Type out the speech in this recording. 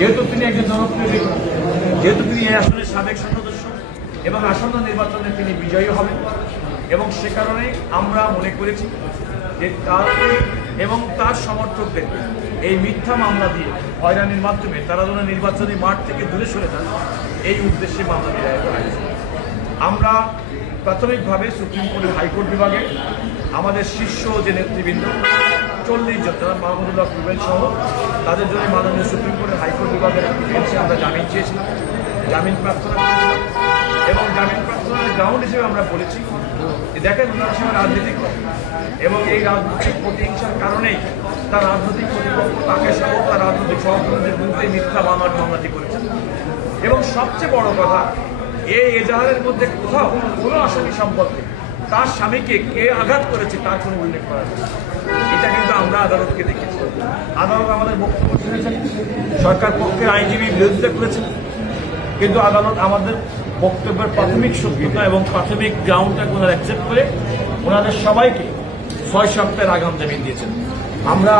যেহেতু তিনি একজন জনপ্রিয় ব্যক্তি, যেহেতু তিনি এই আসনের সাবেক সদস্য এবং আসন্ন নির্বাচনে তিনি বিজয়ী হবেন, এবং সে কারণে আমরা মনে করেছি যে তার এবং তার সমর্থকদের এই মিথ্যা মামলা দিয়ে হয়রানির মাধ্যমে তারা যেন নির্বাচনী মাঠ থেকে দূরে সরে যান, এই উদ্দেশ্যে মামলা দায়ের করা হয়েছে। আমরা প্রাথমিকভাবে সুপ্রিম কোর্ট হাইকোর্ট বিভাগে আমাদের শীর্ষ যে নেতৃবৃন্দ 40 জন, যারা মাহমুদুল্লাহ রুবেল সহ, তাদের জন্য মাননীয় সুপ্রিম কোর্টের হাইকোর্ট বিভাগের বেঞ্চে আমরা জামিন চেয়েছিলাম, জামিন প্রার্থনা করেছিলাম, এবং জামিন প্রার্থনার গ্রাউন্ড হিসেবে আমরা বলেছি যে দেখেন ওনার সময় রাজনীতি করে, এবং এই রাজনৈতিক প্রতিহিংসার কারণেই তার রাজনৈতিক প্রতিপক্ষ তাকে সহ তার রাজনৈতিক সহকর্মীদের বিরুদ্ধে মিথ্যা মামলাটি করেছেন। এবং সবচেয়ে বড় কথা, এই এজাহারের মধ্যে কোথাও কোনো আসামি সম্পর্কে তার স্বামীকে কে আঘাত করেছে তার কোনো উল্লেখ করা যায়। এটা কিন্তু আমরা আদালতকে দেখেছি। আদালত আমাদের বক্তব্য শুনেছেন, সরকার পক্ষের আইনজীবী বিরোধিতা করেছেন, কিন্তু আদালত আমাদের বক্তব্যের প্রাথমিক সত্যতা এবং প্রাথমিক গ্রাউন্ডটাকে ওনারা অ্যাকসেপ্ট করে ওনাদের সবাইকে 6 সপ্তাহের আগাম জামিন দিয়েছেন। আমরা